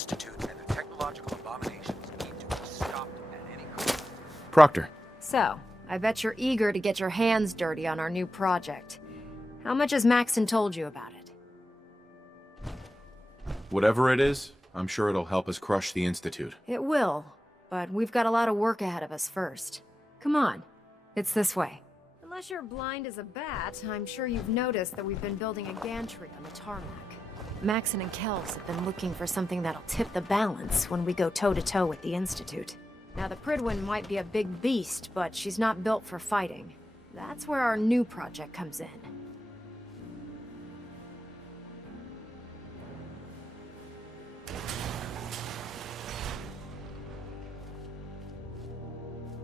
Institute and their technological abominations need to be stopped at any cost. Proctor. So, I bet you're eager to get your hands dirty on our new project. How much has Maxon told you about it? Whatever it is, I'm sure it'll help us crush the Institute. It will, but we've got a lot of work ahead of us first. Come on, it's this way. Unless you're blind as a bat, I'm sure you've noticed that we've been building a gantry on the tarmac. Maxon and Kels have been looking for something that'll tip the balance when we go toe-to-toe with the Institute. Now, the Pridwin might be a big beast, but she's not built for fighting. That's where our new project comes in.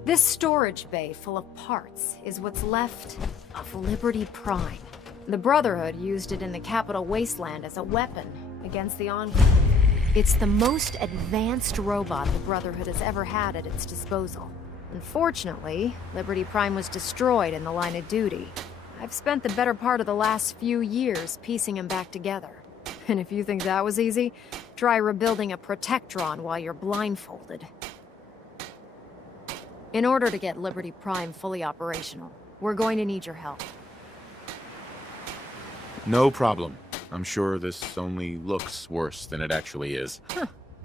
This storage bay full of parts is what's left of Liberty Prime. The Brotherhood used it in the Capital Wasteland as a weapon against the Enclave. It's the most advanced robot the Brotherhood has ever had at its disposal. Unfortunately, Liberty Prime was destroyed in the line of duty. I've spent the better part of the last few years piecing him back together. And if you think that was easy, try rebuilding a Protectron while you're blindfolded. In order to get Liberty Prime fully operational, we're going to need your help. No problem. I'm sure this only looks worse than it actually is.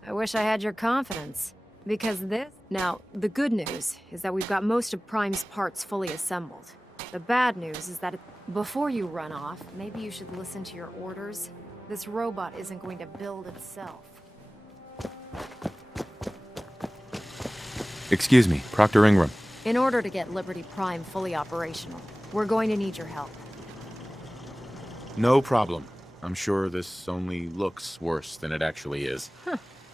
I wish I had your confidence. Because this... Now, the good news is that we've got most of Prime's parts fully assembled. The bad news is that before you run off, maybe you should listen to your orders. This robot isn't going to build itself. Excuse me, Proctor Ingram. In order to get Liberty Prime fully operational, we're going to need your help. No problem. I'm sure this only looks worse than it actually is.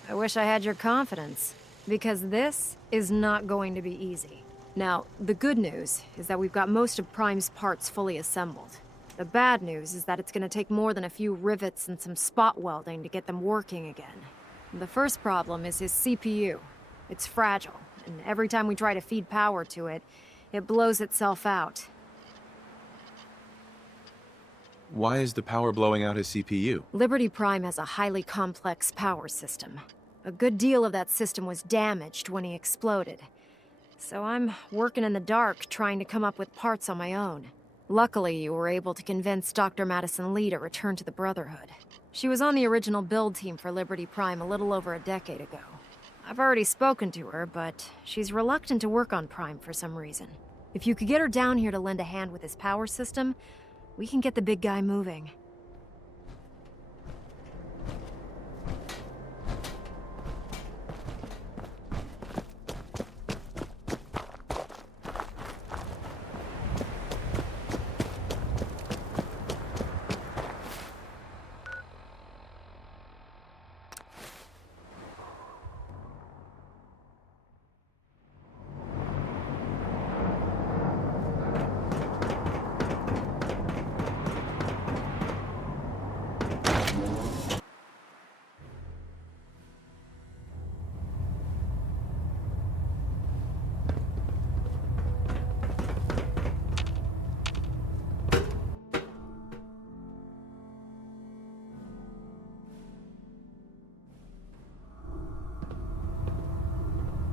I wish I had your confidence. Because this is not going to be easy. Now, the good news is that we've got most of Prime's parts fully assembled. The bad news is that it's going to take more than a few rivets and some spot welding to get them working again. The first problem is his CPU. It's fragile, and every time we try to feed power to it, it blows itself out. Why is the power blowing out his CPU? Liberty Prime has a highly complex power system. A good deal of that system was damaged when he exploded. So I'm working in the dark, trying to come up with parts on my own. Luckily, you were able to convince Dr. Madison Lee to return to the Brotherhood. She was on the original build team for Liberty Prime a little over a decade ago. I've already spoken to her, but she's reluctant to work on Prime for some reason. If you could get her down here to lend a hand with his power system, we can get the big guy moving.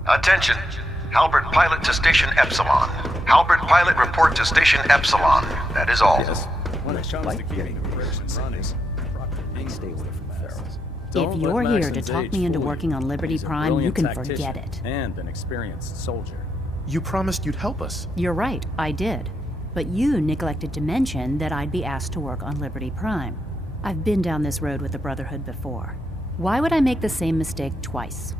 Attention! Halbert pilot to Station Epsilon. Halbert pilot report to Station Epsilon. That is all. Yes. Well, it's like getting operations running. Stay away from ferals. If you're here to talk me into working on Liberty Prime, you can forget it. And an experienced soldier. You promised you'd help us. You're right, I did. But you neglected to mention that I'd be asked to work on Liberty Prime. I've been down this road with the Brotherhood before. Why would I make the same mistake twice?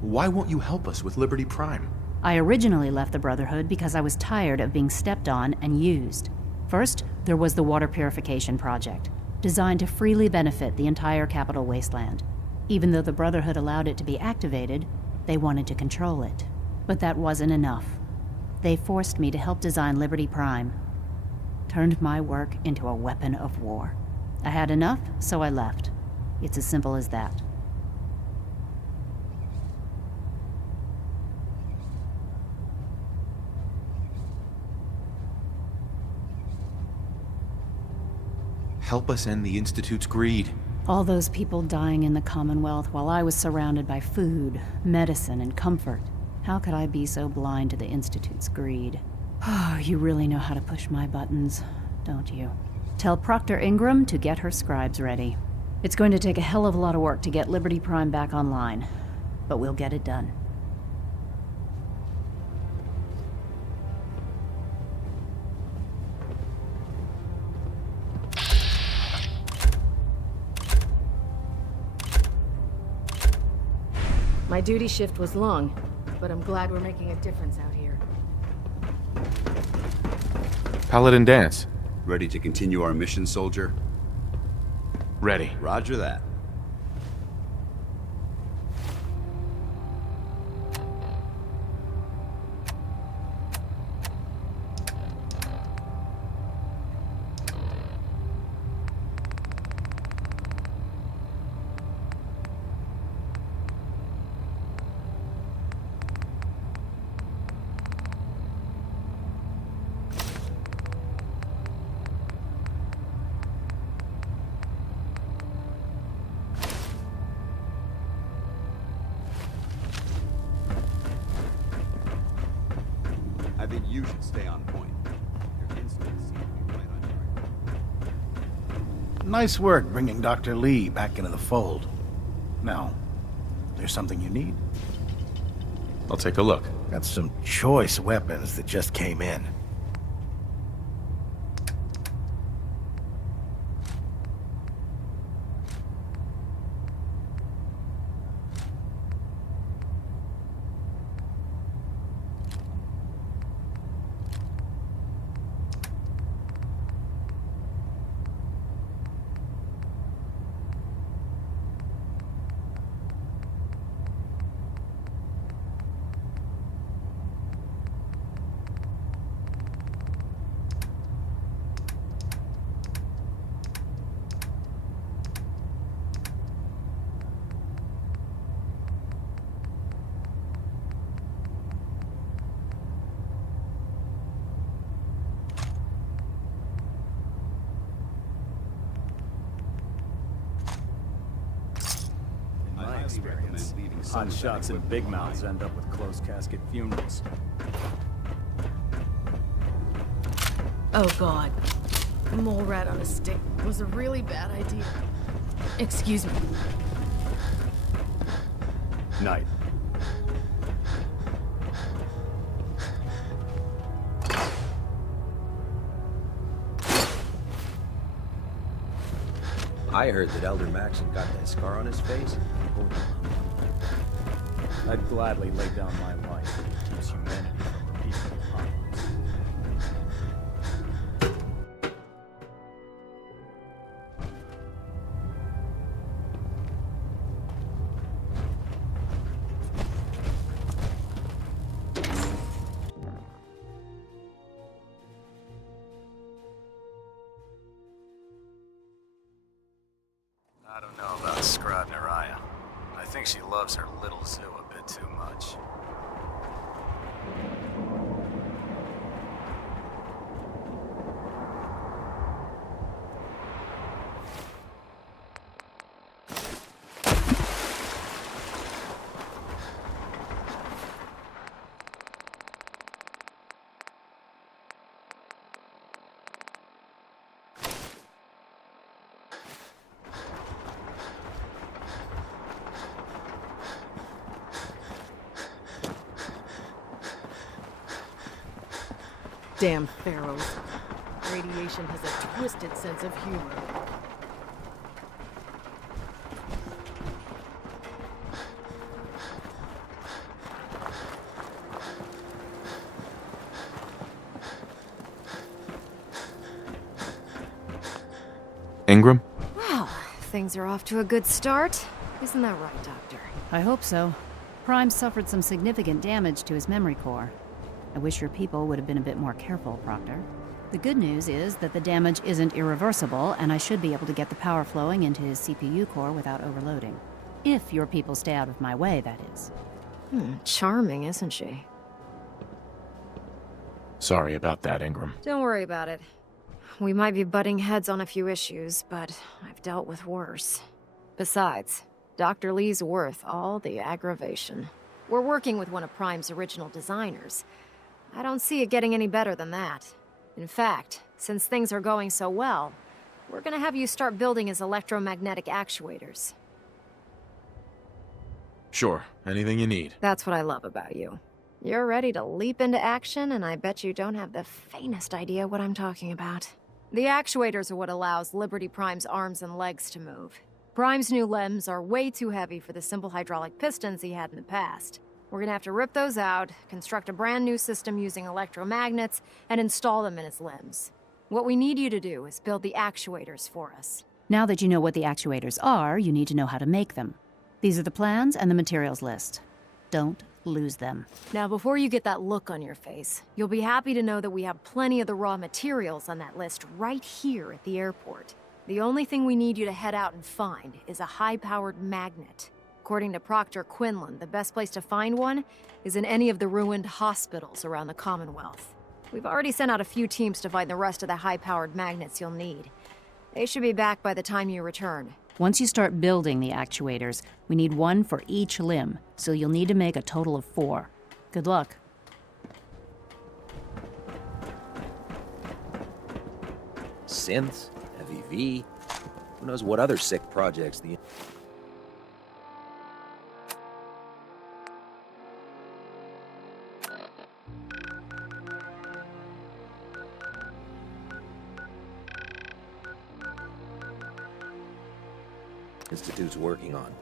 Why won't you help us with Liberty Prime? I originally left the Brotherhood because I was tired of being stepped on and used. First, there was the water purification project, designed to freely benefit the entire Capital Wasteland. Even though the Brotherhood allowed it to be activated, they wanted to control it. But that wasn't enough. They forced me to help design Liberty Prime. Turned my work into a weapon of war. I had enough, so I left. It's as simple as that. Help us end the Institute's greed. All those people dying in the Commonwealth while I was surrounded by food, medicine, and comfort. How could I be so blind to the Institute's greed? Oh, you really know how to push my buttons, don't you? Tell Proctor Ingram to get her scribes ready. It's going to take a hell of a lot of work to get Liberty Prime back online, but we'll get it done. My duty shift was long, but I'm glad we're making a difference out here. Paladin dance. Ready to continue our mission, soldier? Ready. Roger that. I think you should stay on point. Your instincts seem to be right on target. Nice work bringing Dr. Lee back into the fold. Now, there's something you need? I'll take a look. Got some choice weapons that just came in. Experience. Hot shots and big mouths end up with closed casket funerals. Oh god. Mole rat on a stick was a really bad idea. Excuse me. Night. I heard that Elder Maxon got that scar on his face. I'd gladly lay down my life if it keeps humanity from repeating the apocalypse. I don't know about Scribe Naraya. I think she loves her little zoo a bit too much. Damn pharaohs. Radiation has a twisted sense of humor. Ingram? Well, things are off to a good start. Isn't that right, Doctor? I hope so. Prime suffered some significant damage to his memory core. I wish your people would have been a bit more careful, Proctor. The good news is that the damage isn't irreversible, and I should be able to get the power flowing into his CPU core without overloading. If your people stay out of my way, that is. Charming, isn't she? Sorry about that, Ingram. Don't worry about it. we might be butting heads on a few issues, but I've dealt with worse. Besides, Dr. Lee's worth all the aggravation. We're working with one of Prime's original designers. I don't see it getting any better than that. In fact, since things are going so well, we're gonna have you start building his electromagnetic actuators. Sure, anything you need. That's what I love about you. You're ready to leap into action, and I bet you don't have the faintest idea what I'm talking about. The actuators are what allows Liberty Prime's arms and legs to move. Prime's new limbs are way too heavy for the simple hydraulic pistons he had in the past. We're gonna have to rip those out, construct a brand new system using electromagnets, and install them in his limbs. What we need you to do is build the actuators for us. Now that you know what the actuators are, you need to know how to make them. These are the plans and the materials list. Don't lose them. Now, before you get that look on your face, you'll be happy to know that we have plenty of the raw materials on that list right here at the airport. The only thing we need you to head out and find is a high-powered magnet. According to Proctor Quinlan, the best place to find one is in any of the ruined hospitals around the Commonwealth. We've already sent out a few teams to find the rest of the high-powered magnets you'll need. They should be back by the time you return. Once you start building the actuators, we need one for each limb, so you'll need to make a total of 4. Good luck. Synths, FEV. Who knows what other sick projects the Institute's working on.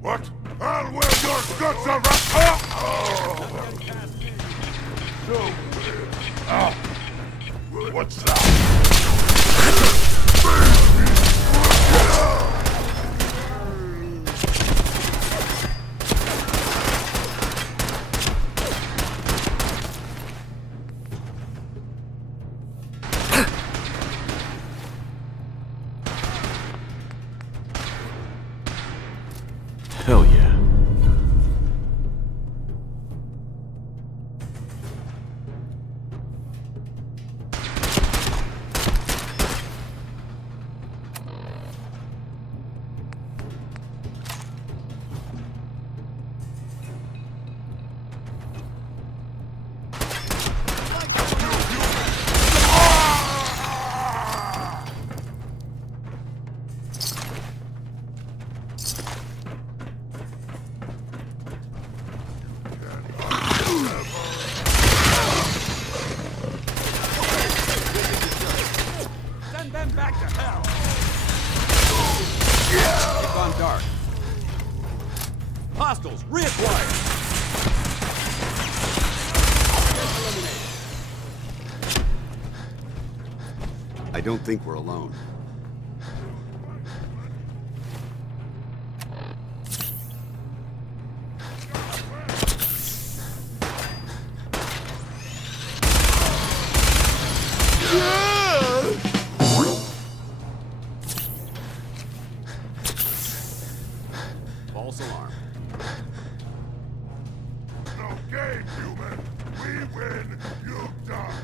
What? I'll wear your guts around! What's that? Hell yeah. Send them back to hell! It's gone dark. Hostiles reacquired! I don't think we're alone. False alarm. No game, human! We win, you die!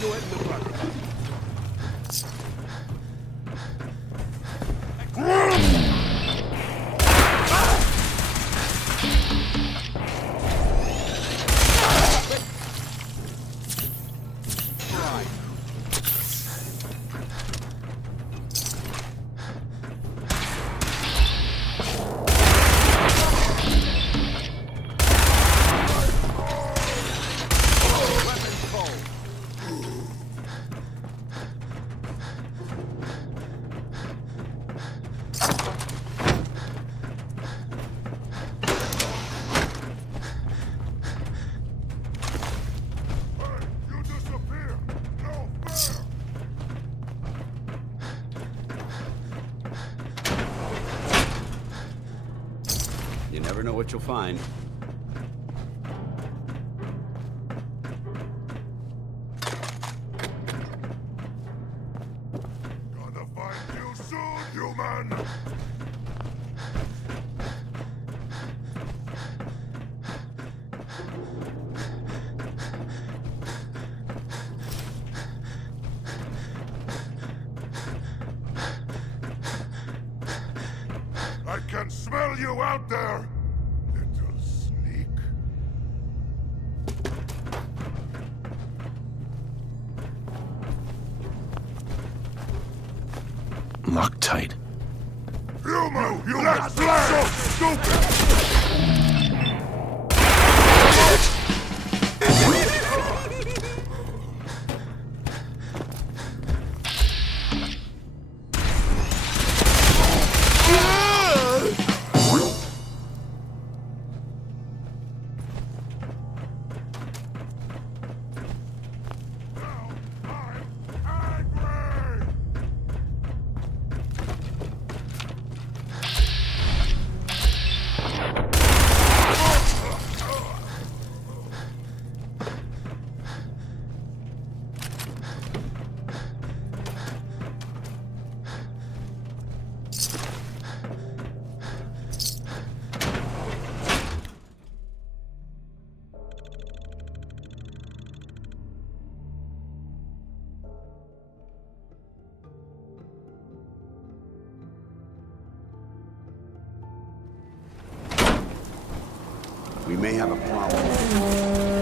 Go ahead and look like You never know what you'll find. Gonna find you soon, human! I can smell you out there, little sneak. Loctite. Human, you let's so stupid! We may have a problem.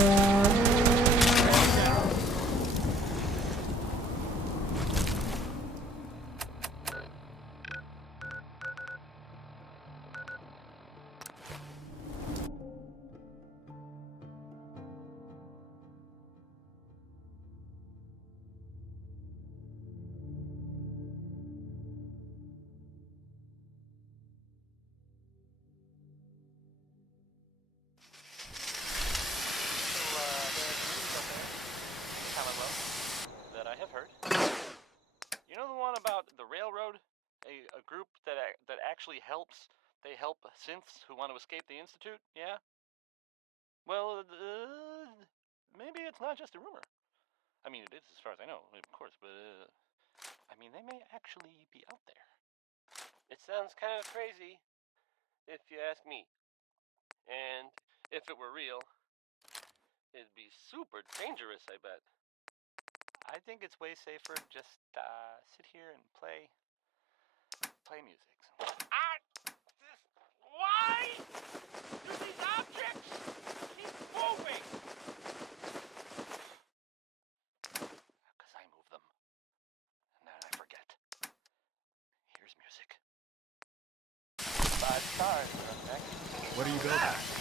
Commonwealth that I have heard. You know the one about the railroad? A group that actually helps. They help synths who want to escape the Institute, yeah? Well, maybe it's not just a rumor. I mean, it is as far as I know, of course, but, I mean, they may actually be out there. It sounds kind of crazy, if you ask me. And if it were real, it'd be super dangerous, I bet. I think it's way safer just sit here and play music. Why do these objects keep moving? Because I move them. And then I forget. Here's music. 5 stars, next. What are you building?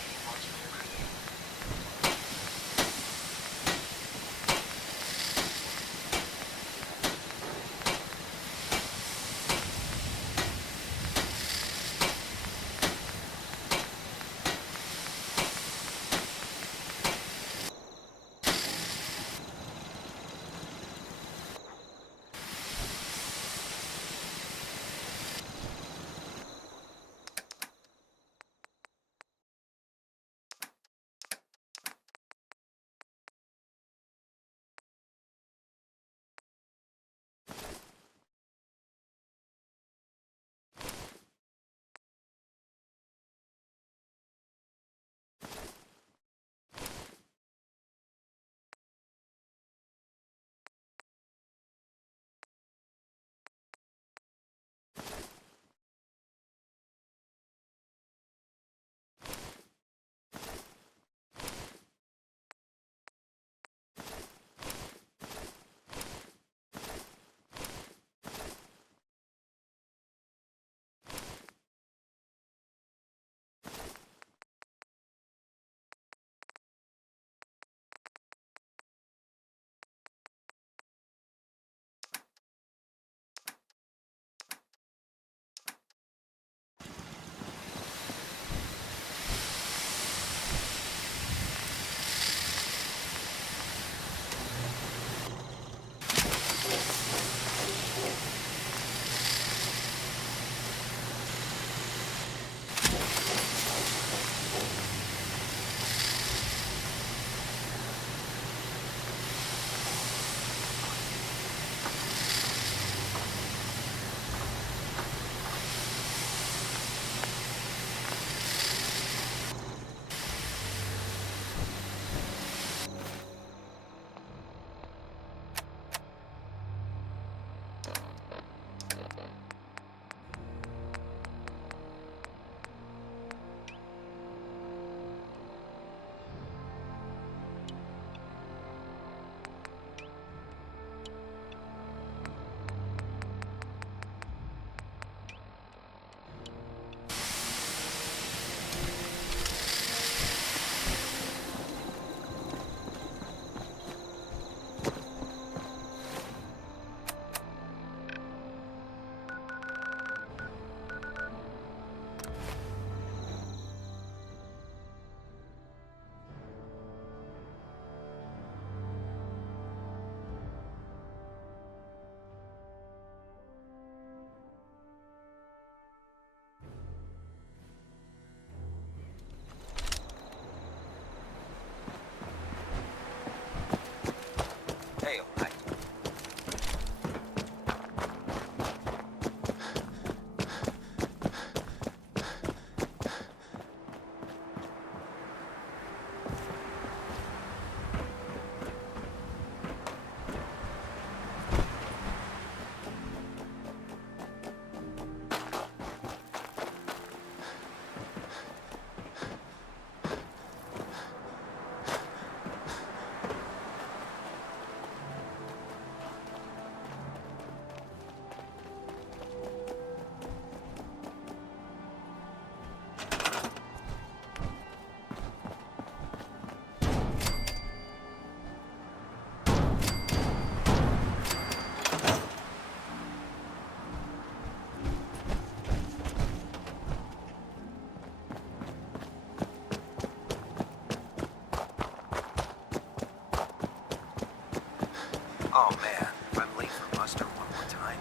Oh man, if I'm late for muster one more time,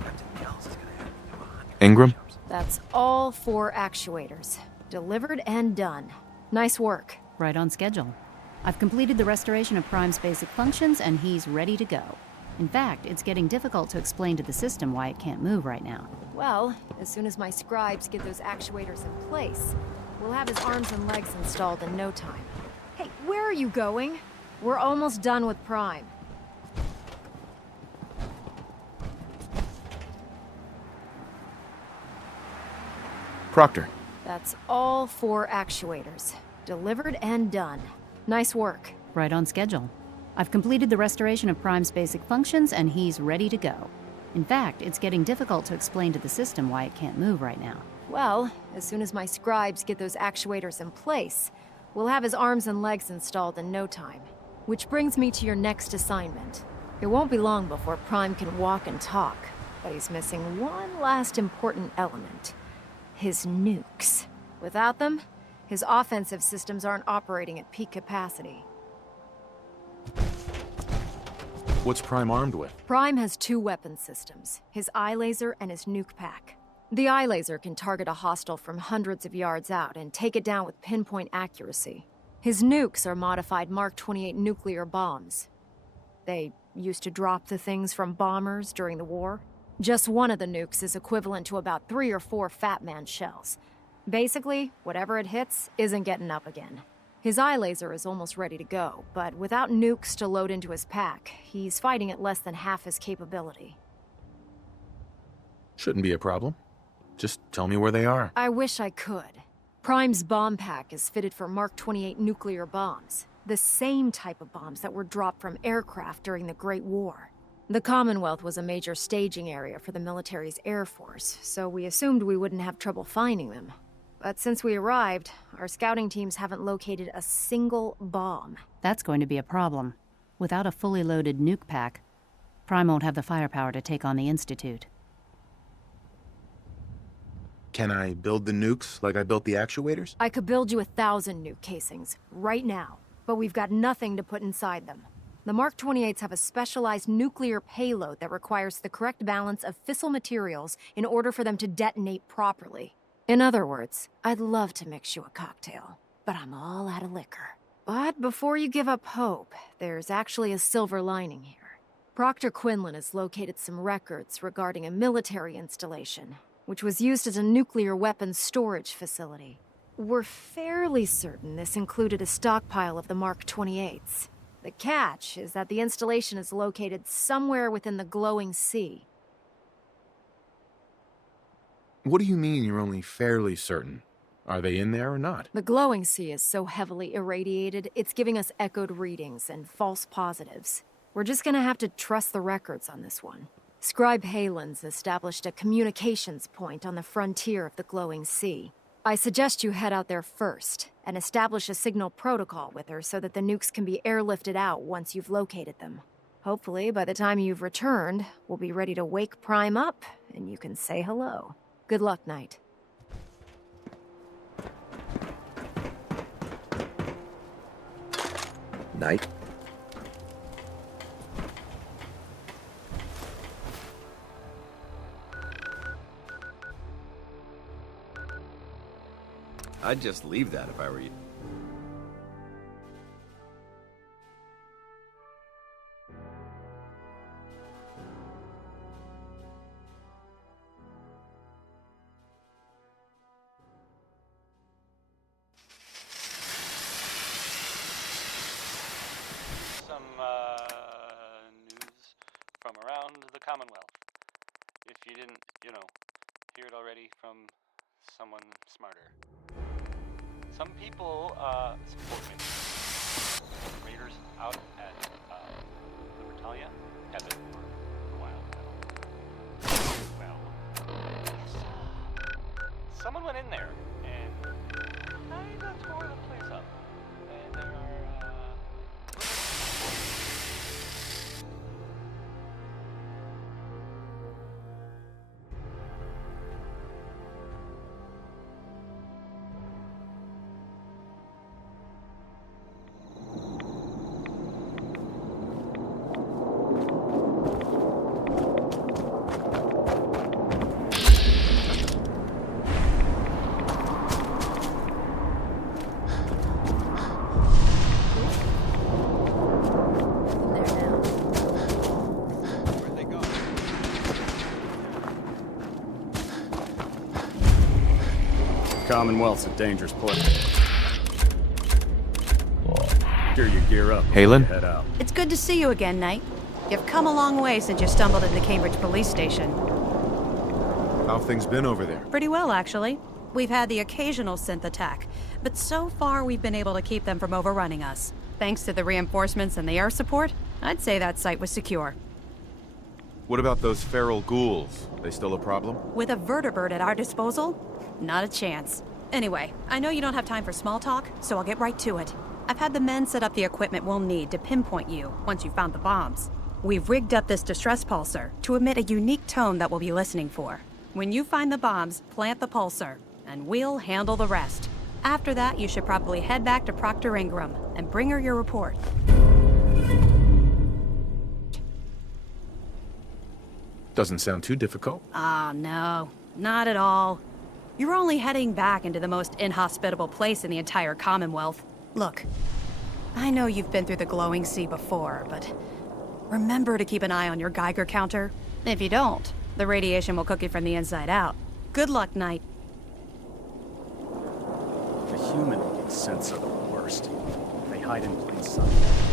Captain Nels is gonna have me do 100 Ingram? push-ups. That's all 4 actuators. Delivered and done. Nice work. Right on schedule. I've completed the restoration of Prime's basic functions, and he's ready to go. In fact, it's getting difficult to explain to the system why it can't move right now. Well, as soon as my scribes get those actuators in place, we'll have his arms and legs installed in no time. Hey, where are you going? We're almost done with Prime. Proctor. That's all 4 actuators. Delivered and done. Nice work. Right on schedule. I've completed the restoration of Prime's basic functions, and he's ready to go. In fact, it's getting difficult to explain to the system why it can't move right now. Well, as soon as my scribes get those actuators in place, we'll have his arms and legs installed in no time. Which brings me to your next assignment. It won't be long before Prime can walk and talk, but he's missing one last important element. His nukes. Without them, his offensive systems aren't operating at peak capacity. What's Prime armed with? Prime has 2 weapon systems, his eye laser and his nuke pack. The eye laser can target a hostile from hundreds of yards out and take it down with pinpoint accuracy. His nukes are modified Mark 28 nuclear bombs. They used to drop the things from bombers during the war. Just one of the nukes is equivalent to about 3 or 4 Fat Man shells. Basically, whatever it hits isn't getting up again. His eye laser is almost ready to go, but without nukes to load into his pack, he's fighting at less than half his capability. Shouldn't be a problem. Just tell me where they are. I wish I could. Prime's bomb pack is fitted for Mark 28 nuclear bombs, the same type of bombs that were dropped from aircraft during the Great War. The Commonwealth was a major staging area for the military's air force, so we assumed we wouldn't have trouble finding them. But since we arrived, our scouting teams haven't located a single bomb. That's going to be a problem. Without a fully loaded nuke pack, Prime won't have the firepower to take on the Institute. Can I build the nukes like I built the actuators? I could build you 1,000 nuke casings, right now, but we've got nothing to put inside them. The Mark 28s have a specialized nuclear payload that requires the correct balance of fissile materials in order for them to detonate properly. In other words, I'd love to mix you a cocktail, but I'm all out of liquor. But before you give up hope, there's actually a silver lining here. Proctor Quinlan has located some records regarding a military installation, which was used as a nuclear weapons storage facility. We're fairly certain this included a stockpile of the Mark 28s. The catch is that the installation is located somewhere within the glowing sea. What do you mean you're only fairly certain? Are they in there or not? The glowing sea is so heavily irradiated, it's giving us echoed readings and false positives. We're just gonna have to trust the records on this one. Scribe Halen's established a communications point on the frontier of the glowing sea. I suggest you head out there first and establish a signal protocol with her so that the nukes can be airlifted out once you've located them. Hopefully, by the time you've returned, we'll be ready to wake Prime up and you can say hello. Good luck, Knight. Knight? I'd just leave that if I were you. Some news from around the Commonwealth. If you didn't, hear it already from someone smarter. Some people, raiders out at Libertalia have been for a while now. Someone went in there and kinda tore the place up. And there are, Commonwealth's a dangerous place. Here you gear up. Halen? Head out. It's good to see you again, Knight. You've come a long way since you stumbled into Cambridge Police Station. How have things been over there? Pretty well, actually. We've had the occasional synth attack, but so far we've been able to keep them from overrunning us. Thanks to the reinforcements and the air support, I'd say that site was secure. What about those feral ghouls? They still a problem? With a vertibird at our disposal? Not a chance. Anyway, I know you don't have time for small talk, so I'll get right to it. I've had the men set up the equipment we'll need to pinpoint you once you've found the bombs. We've rigged up this distress pulsar to emit a unique tone that we'll be listening for. When you find the bombs, plant the pulsar, and we'll handle the rest. After that, you should probably head back to Proctor Ingram and bring her your report. Doesn't sound too difficult. Ah, no. Not at all. You're only heading back into the most inhospitable place in the entire Commonwealth. Look, I know you've been through the glowing sea before, but remember to keep an eye on your Geiger counter. If you don't, the radiation will cook you from the inside out. Good luck, Knight. The human-looking synths are the worst. They hide in plain sight.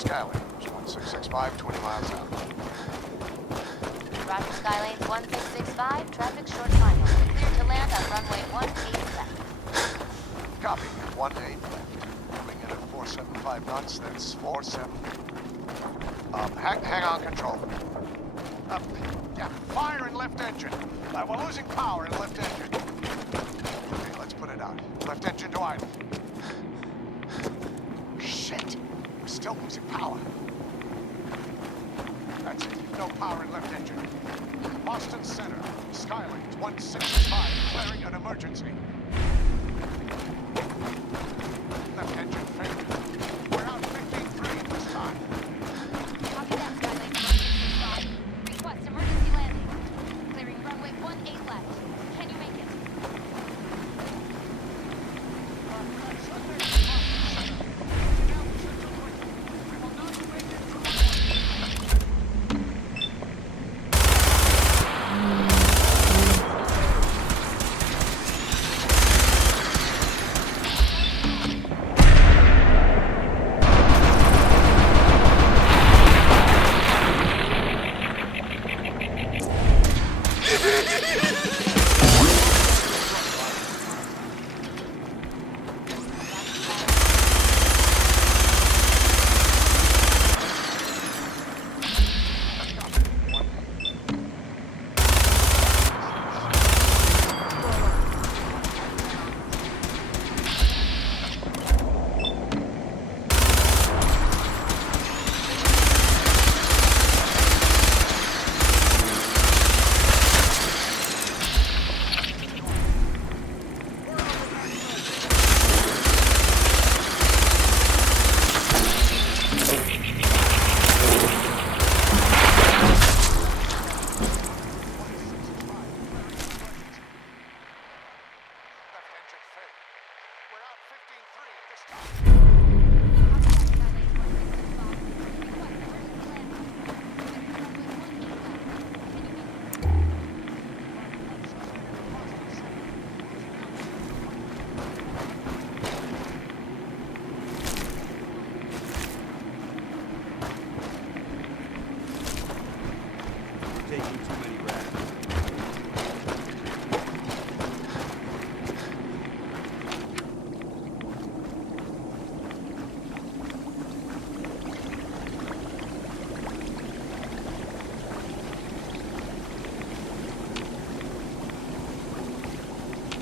Skylane, 1665, 20 miles out. Roger, Skylane 1665, traffic short final. Clear to land on runway 18 left. Copy, 18 left. Coming in at 475 knots, that's 47. Hang on, control. Yeah, fire in left engine. We're losing power in left engine. Okay, let's put it out. Left engine to idle. Shit! We're still losing power. That's it. No power in left engine. Boston Center. Skylane 165. Declaring an emergency. Left engine failed. We're out 15-3 this time. Copy that, Skylane 165. Request emergency landing. Clearing runway 18 left. Can you make it?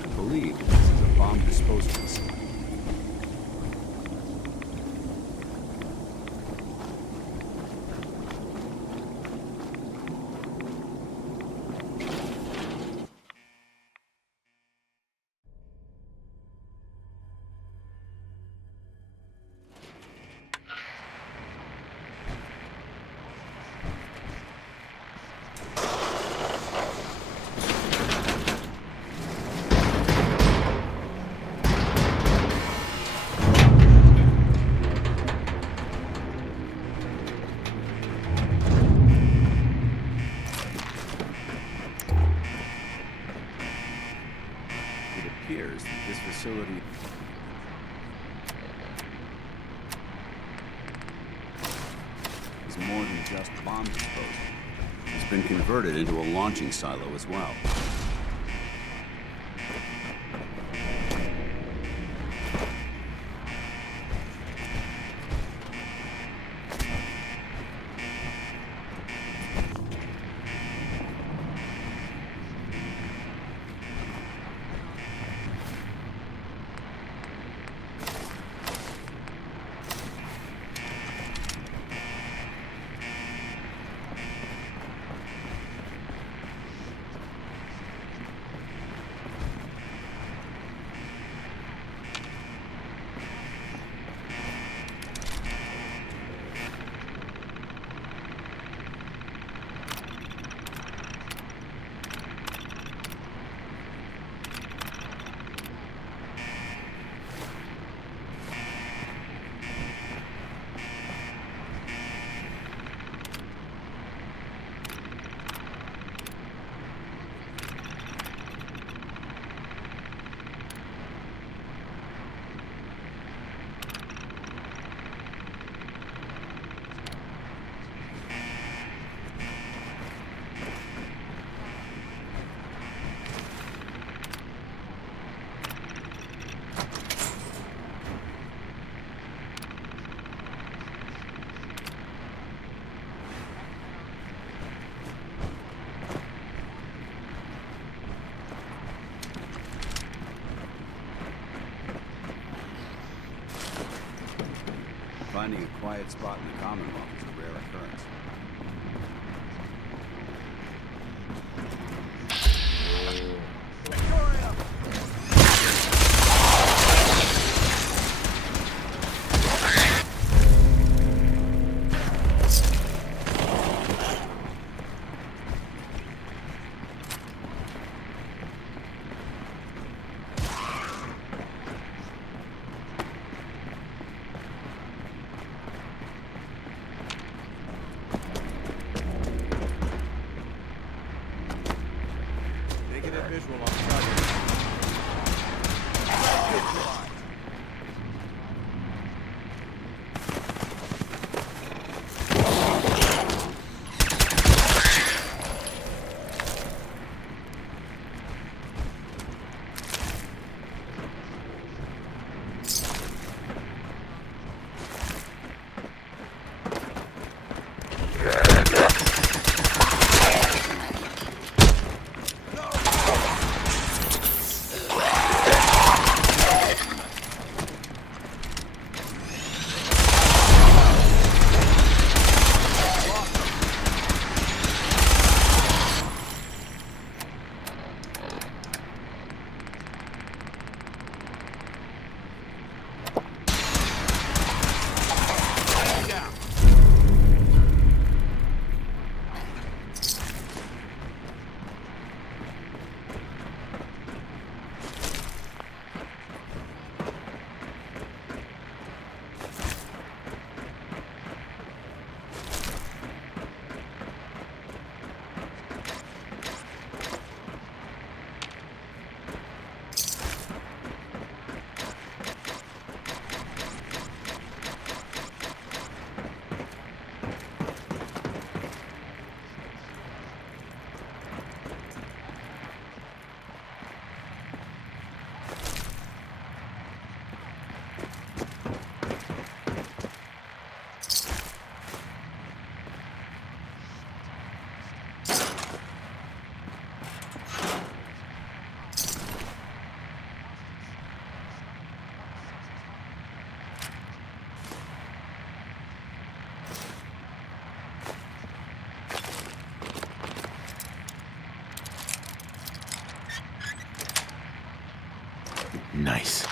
I believe this is a bomb disposal facility. Facility is more than just bomb disposal. It's been converted into a launching silo as well. Finding a quiet spot in the Commonwealth is a rare occurrence. Visual on the project. Nice.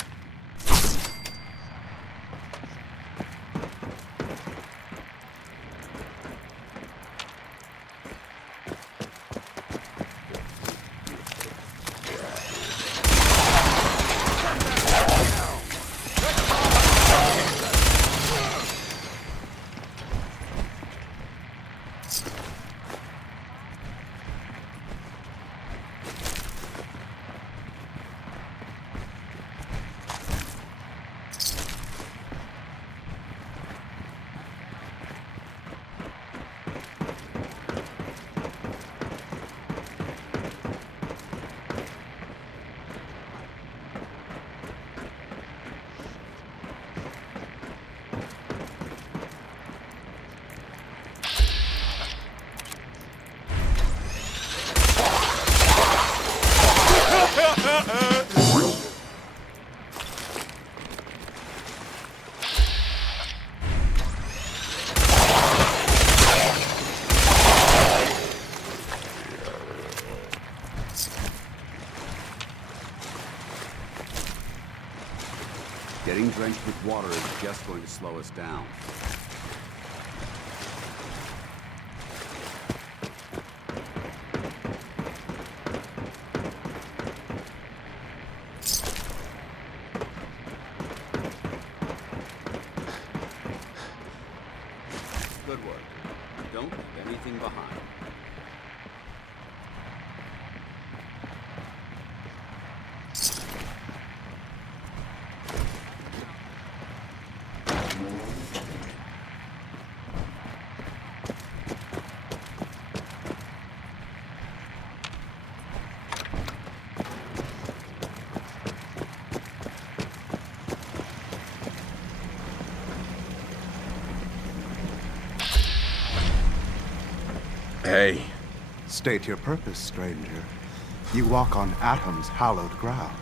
Getting drenched with water is just going to slow us down. Good work. Don't leave anything behind. Hey. State your purpose, stranger. You walk on Atom's hallowed ground.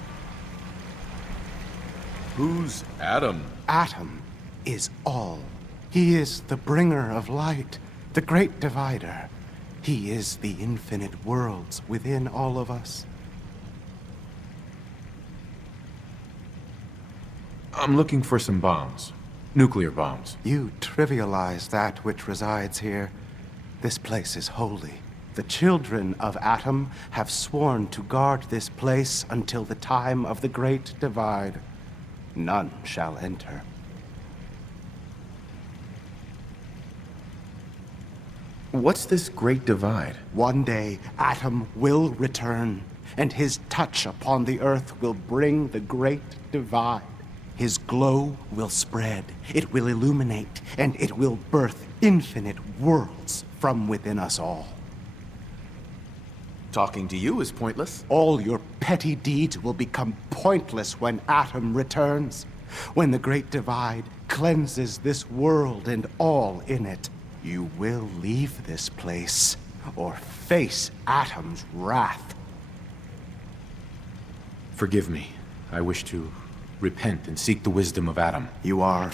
Who's Atom? Atom is all He is the bringer of light, the great divider. He is the infinite worlds within all of us. I'm looking for some bombs. Nuclear bombs. You trivialize that which resides here. This place is holy. The children of Atom have sworn to guard this place until the time of the Great Divide. None shall enter. What's this Great Divide? One day, Atom will return, and his touch upon the earth will bring the Great Divide. His glow will spread, it will illuminate, and it will birth infinite worlds from within us all. Talking to you is pointless. All your petty deeds will become pointless when Atom returns. When the Great Divide cleanses this world and all in it, you will leave this place or face Atom's wrath. Forgive me. I wish to repent and seek the wisdom of Atom. You are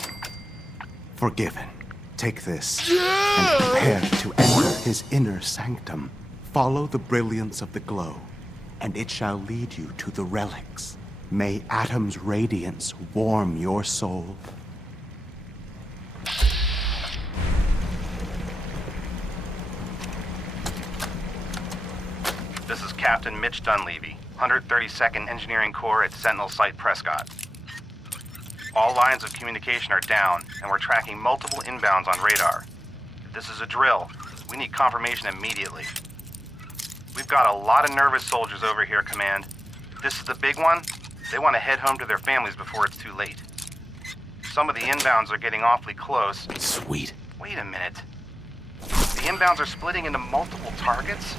forgiven. Take this and prepare to enter his inner sanctum. Follow the brilliance of the glow, and it shall lead you to the relics. May Atom's radiance warm your soul. This is Captain Mitch Dunleavy, 132nd Engineering Corps at Sentinel Site Prescott. All lines of communication are down, and we're tracking multiple inbounds on radar. If this is a drill, we need confirmation immediately. We've got a lot of nervous soldiers over here, Command. If this is the big one, they want to head home to their families before it's too late. Some of the inbounds are getting awfully close. Sweet. Wait a minute. The inbounds are splitting into multiple targets?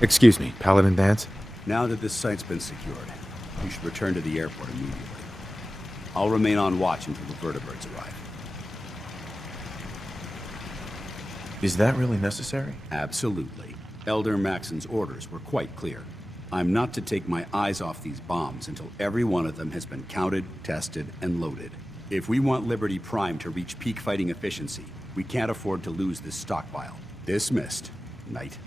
Excuse me, Paladin Dance? Now that this site's been secured, you should return to the airport immediately. I'll remain on watch until the vertibirds arrive. Is that really necessary? Absolutely. Elder Maxon's orders were quite clear. I'm not to take my eyes off these bombs until every one of them has been counted, tested, and loaded. If we want Liberty Prime to reach peak fighting efficiency, we can't afford to lose this stockpile. Dismissed, Knight.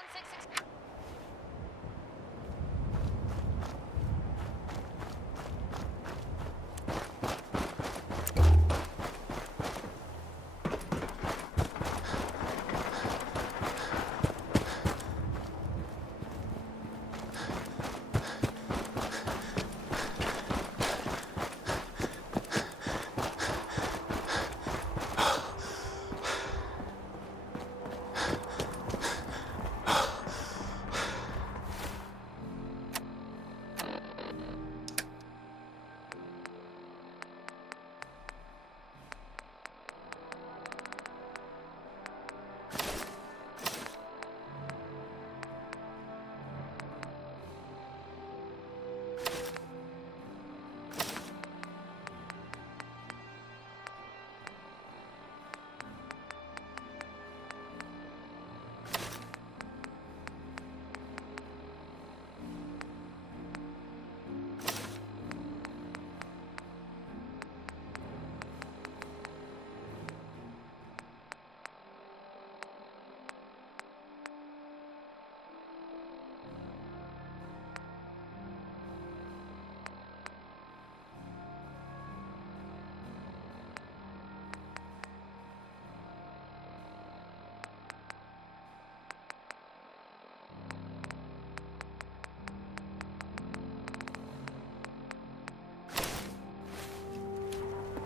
166.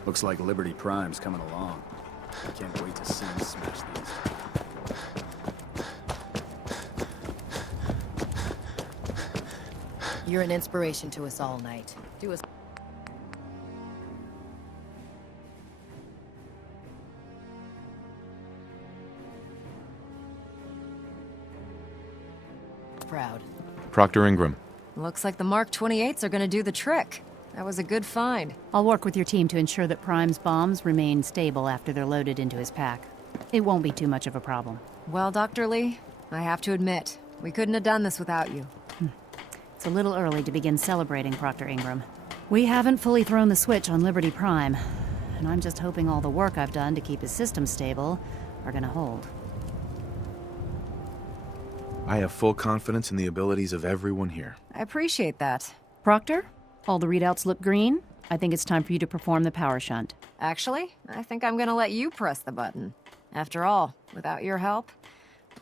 Looks like Liberty Prime's coming along. I can't wait to see him smash these. You're an inspiration to us all, Knight. Do us proud. Proctor Ingram. Looks like the Mark 28s are gonna do the trick. That was a good find. I'll work with your team to ensure that Prime's bombs remain stable after they're loaded into his pack. It won't be too much of a problem. Well, Dr. Lee, I have to admit, we couldn't have done this without you. It's a little early to begin celebrating, Proctor Ingram. We haven't fully thrown the switch on Liberty Prime, and I'm just hoping all the work I've done to keep his system stable are gonna hold. I have full confidence in the abilities of everyone here. I appreciate that. Proctor, all the readouts look green. I think it's time for you to perform the power shunt. Actually, I think I'm gonna let you press the button. After all, without your help,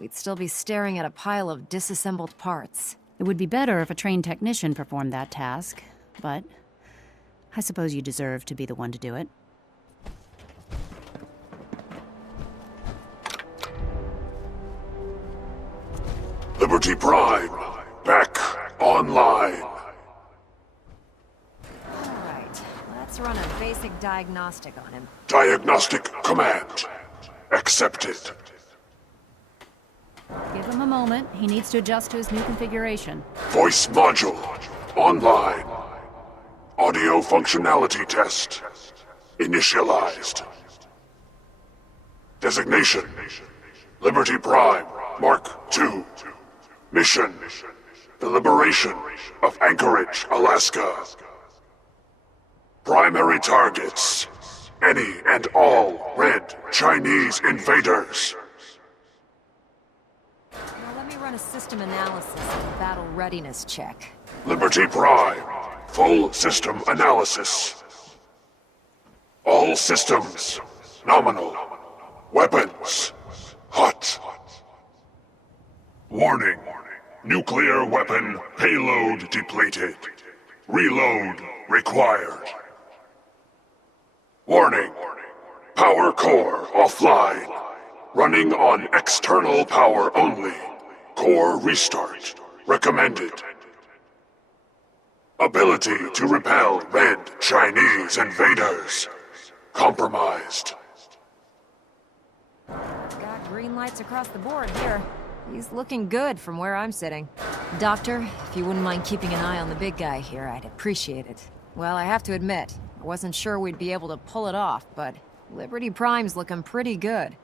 we'd still be staring at a pile of disassembled parts. It would be better if a trained technician performed that task, but I suppose you deserve to be the one to do it. Liberty Prime, back online. Alright, let's run a basic diagnostic on him. Diagnostic command accepted. Give him a moment. He needs to adjust to his new configuration. Voice module online. Audio functionality test initialized. Designation: Liberty Prime Mark II. Mission: the liberation of Anchorage, Alaska. Primary targets: any and all red Chinese invaders. Now let me run a system analysis and a battle readiness check. Liberty Prime, full system analysis. All systems nominal. Weapons hot. Warning: nuclear weapon payload depleted. Reload required. Warning: power core offline. Running on external power only. Core restart recommended. Ability to repel red Chinese invaders compromised. Got green lights across the board here. He's looking good from where I'm sitting. Doctor, if you wouldn't mind keeping an eye on the big guy here, I'd appreciate it. Well, I have to admit, I wasn't sure we'd be able to pull it off, but Liberty Prime's looking pretty good.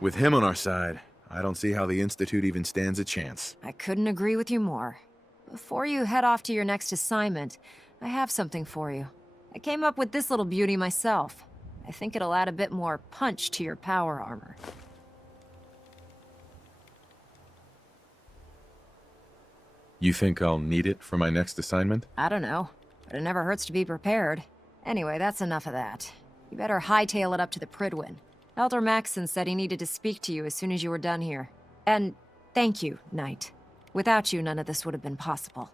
With him on our side, I don't see how the Institute even stands a chance. I couldn't agree with you more. Before you head off to your next assignment, I have something for you. I came up with this little beauty myself. I think it'll add a bit more punch to your power armor. You think I'll need it for my next assignment? I don't know, but it never hurts to be prepared. Anyway, that's enough of that. You better hightail it up to the Pridwin. Elder Maxson said he needed to speak to you as soon as you were done here. And thank you, Knight. Without you, none of this would have been possible.